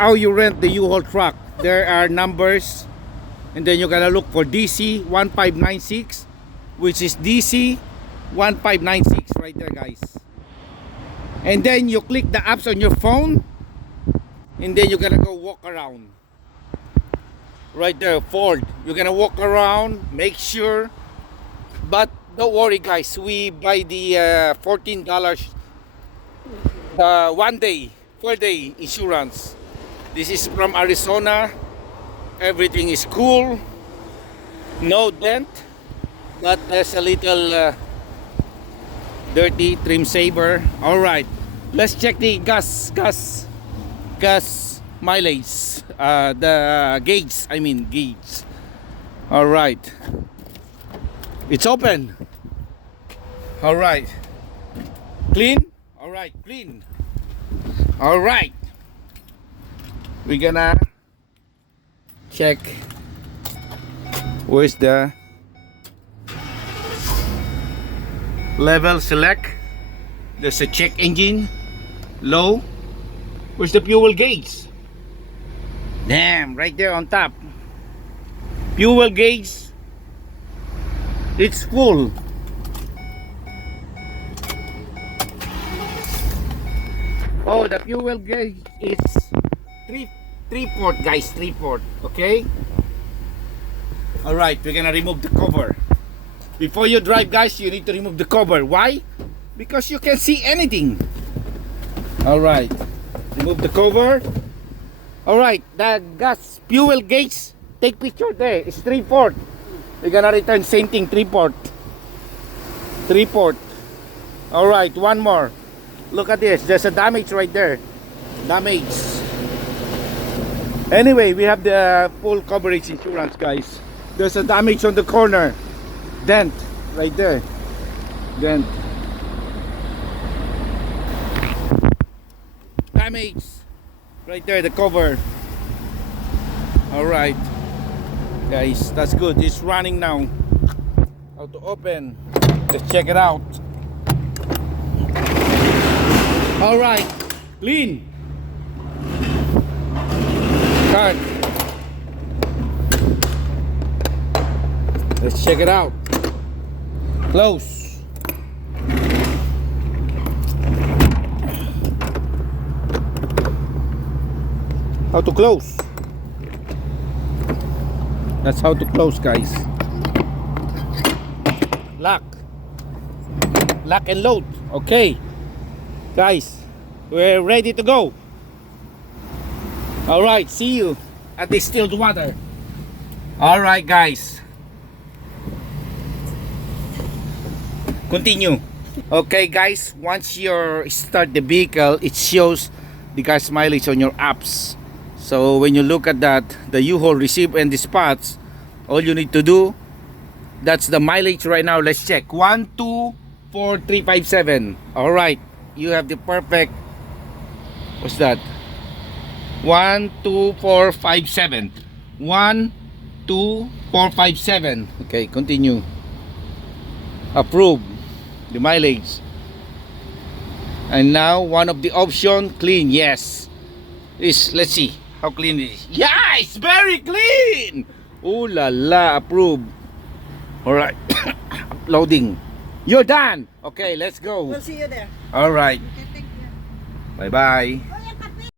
How you rent the U-Haul truck. There are numbers, and then you're gonna look for DC 1596, which is DC 1596 right there, guys. And then you click the apps on your phone, and then you're gonna go walk around right there. Ford, you're gonna walk around, make sure, but don't worry guys, we buy the $14 1 day 4-day insurance. This is from Arizona. Everything is cool, no dent, but there's a little dirty trim saver. All right, let's check the gas mileage, the gauge, I mean gauge. All right, it's open. All right, clean. All right, clean. All right, we're gonna check where's the level. Select, there's a check engine low. Where's the fuel gauge? Damn, right there on top. Fuel gauge, it's full. Oh, the fuel gauge is 3/4 guys, 3/4. Okay. All right, we're gonna remove the cover. Before you drive guys, you need to remove the cover. Why? Because you can see anything. All right, remove the cover. All right, the gas fuel gauge, take picture there. It's 3/4. We're gonna return same thing, 3/4. 3/4. All right, one more. Look at this, there's a damage right there. Damage. Anyway, we have the full coverage insurance guys. There's a damage on the corner. Dent right there. Dent. Damage right there, the cover. All right guys, that's good. It's running now. How to open? Let's check it out. All right, clean. Start. Let's check it out. Close. How to close? That's how to close guys. Lock. Lock and load. Okay guys, we're ready to go. All right, see you at the distilled water. All right guys, continue. Okay guys, once you start the vehicle, it shows the gas mileage on your apps. So when you look at that, the U-Haul receive and dispatch, all you need to do, that's the mileage right now. Let's check. 124357. All right, you have the perfect, what's that, 12457. 12457. Okay, continue. Approve the mileage. And now one of the option, clean. Yes, is, let's see how clean it is. Yeah, it's very clean. Ooh la la. Approve. All right. Uploading. You're done. Okay, let's go. We'll see you there. All right. Okay, thank you. Bye bye.